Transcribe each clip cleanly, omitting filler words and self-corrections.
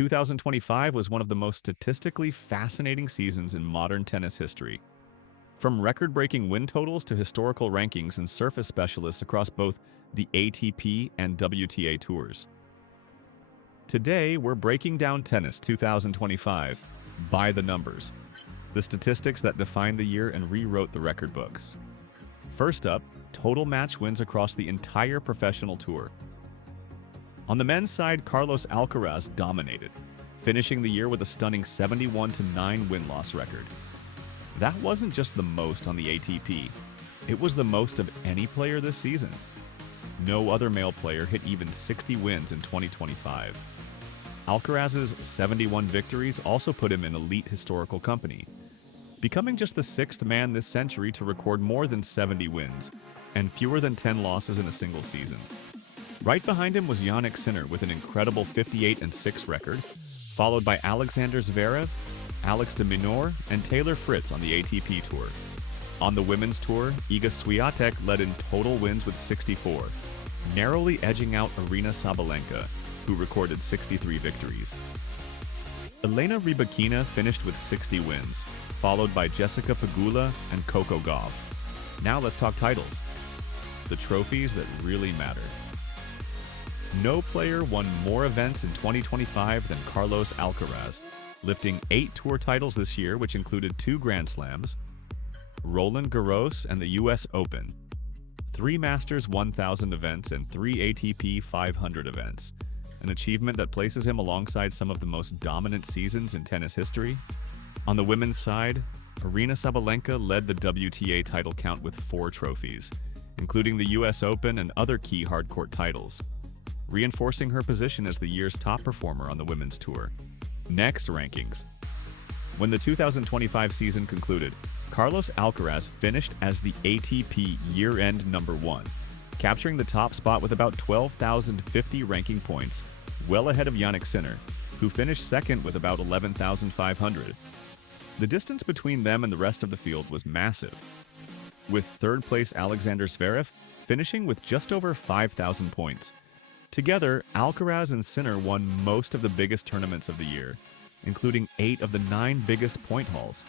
2025 was one of the most statistically fascinating seasons in modern tennis history. From record-breaking win totals to historical rankings and surface specialists across both the ATP and WTA Tours. Today, we're breaking down tennis 2025 by the numbers, the statistics that defined the year and rewrote the record books. First up, total match wins across the entire professional tour. On the men's side, Carlos Alcaraz dominated, finishing the year with a stunning 71-9 win-loss record. That wasn't just the most on the ATP, it was the most of any player this season. No other male player hit even 60 wins in 2025. Alcaraz's 71 victories also put him in elite historical company, becoming just the sixth man this century to record more than 70 wins and fewer than 10 losses in a single season. Right behind him was Jannik Sinner with an incredible 58-6 record, followed by Alexander Zverev, Alex de Minaur, and Taylor Fritz on the ATP Tour. On the women's tour, Iga Swiatek led in total wins with 64, narrowly edging out Aryna Sabalenka, who recorded 63 victories. Elena Rybakina finished with 60 wins, followed by Jessica Pegula and Coco Gauff. Now let's talk titles, the trophies that really matter. No player won more events in 2025 than Carlos Alcaraz, lifting 8 tour titles this year, which included 2 Grand Slams, Roland Garros and the US Open, 3 Masters 1000 events and 3 ATP 500 events, an achievement that places him alongside some of the most dominant seasons in tennis history. On the women's side, Aryna Sabalenka led the WTA title count with 4 trophies, including the US Open and other key hardcourt titles, reinforcing her position as the year's top performer on the women's tour. Next, rankings. When the 2025 season concluded, Carlos Alcaraz finished as the ATP year-end number 1, capturing the top spot with about 12,050 ranking points, well ahead of Jannik Sinner, who finished second with about 11,500. The distance between them and the rest of the field was massive, with third-place Alexander Zverev finishing with just over 5,000 points. Together, Alcaraz and Sinner won most of the biggest tournaments of the year, including 8 of the 9 biggest point hauls,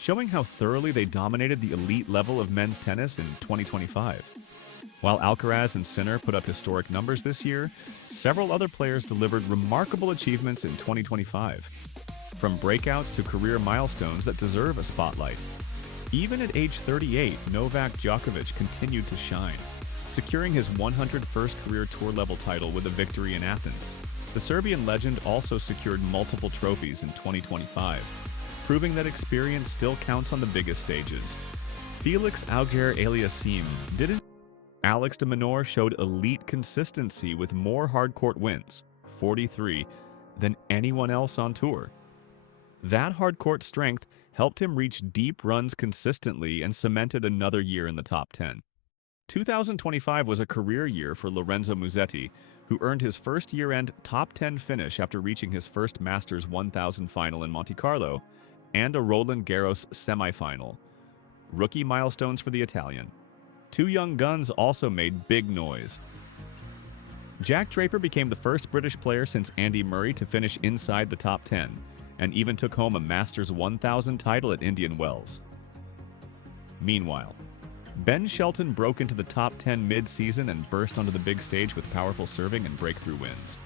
showing how thoroughly they dominated the elite level of men's tennis in 2025. While Alcaraz and Sinner put up historic numbers this year, several other players delivered remarkable achievements in 2025, from breakouts to career milestones that deserve a spotlight. Even at age 38, Novak Djokovic continued to shine, securing his 101st career tour-level title with a victory in Athens. The Serbian legend also secured multiple trophies in 2025, proving that experience still counts on the biggest stages. Felix Auger-Aliassime didn't. Alex de Minaur showed elite consistency with more hardcourt wins, 43, than anyone else on tour. That hardcourt strength helped him reach deep runs consistently and cemented another year in the top 10. 2025 was a career year for Lorenzo Musetti, who earned his first year-end top 10 finish after reaching his first Masters 1000 final in Monte Carlo and a Roland Garros semifinal. Rookie milestones for the Italian. 2 young guns also made big noise. Jack Draper became the first British player since Andy Murray to finish inside the top 10, and even took home a Masters 1000 title at Indian Wells. Meanwhile, Ben Shelton broke into the top 10 mid-season and burst onto the big stage with powerful serving and breakthrough wins.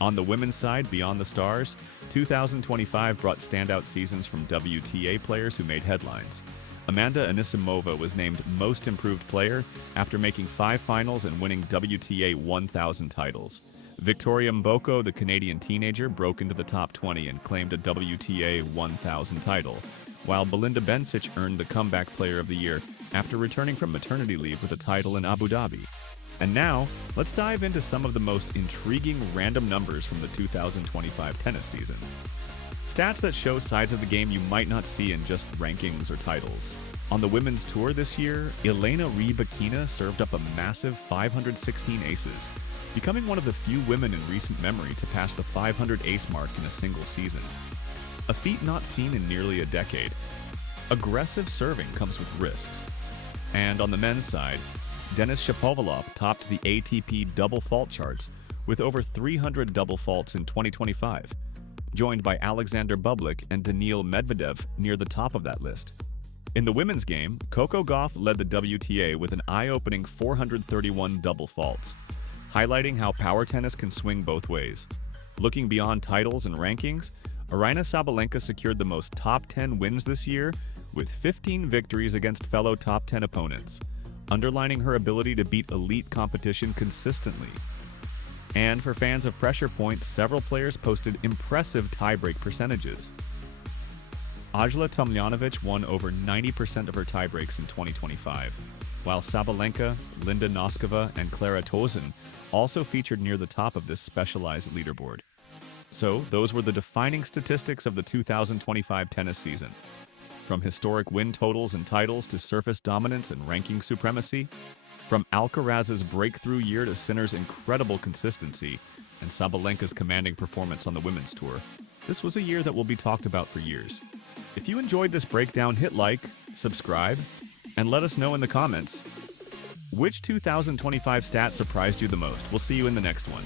On the women's side, beyond the stars, 2025 brought standout seasons from WTA players who made headlines. Amanda Anisimova was named Most Improved Player after making 5 finals and winning WTA 1000 titles. Victoria Mboko, the Canadian teenager, broke into the top 20 and claimed a WTA 1000 title, while Belinda Bencic earned the Comeback Player of the Year after returning from maternity leave with a title in Abu Dhabi. And now, let's dive into some of the most intriguing random numbers from the 2025 tennis season. Stats that show sides of the game you might not see in just rankings or titles. On the women's tour this year, Elena Rybakina served up a massive 516 aces, becoming one of the few women in recent memory to pass the 500 ace mark in a single season. A feat not seen in nearly a decade. Aggressive serving comes with risks. And on the men's side, Denis Shapovalov topped the ATP double fault charts with over 300 double faults in 2025, joined by Alexander Bublik and Daniil Medvedev near the top of that list. In the women's game, Coco Gauff led the WTA with an eye-opening 431 double faults, highlighting how power tennis can swing both ways. Looking beyond titles and rankings, Aryna Sabalenka secured the most top 10 wins this year with 15 victories against fellow top 10 opponents, underlining her ability to beat elite competition consistently. And for fans of pressure points, several players posted impressive tiebreak percentages. Ajla Tomljanovic won over 90% of her tiebreaks in 2025, while Sabalenka, Linda Noskova, and Klara Tauson also featured near the top of this specialized leaderboard. So, those were the defining statistics of the 2025 tennis season. From historic win totals and titles to surface dominance and ranking supremacy, from Alcaraz's breakthrough year to Sinner's incredible consistency, and Sabalenka's commanding performance on the women's tour, this was a year that will be talked about for years. If you enjoyed this breakdown, hit like, subscribe, and let us know in the comments which 2025 stat surprised you the most. We'll see you in the next one.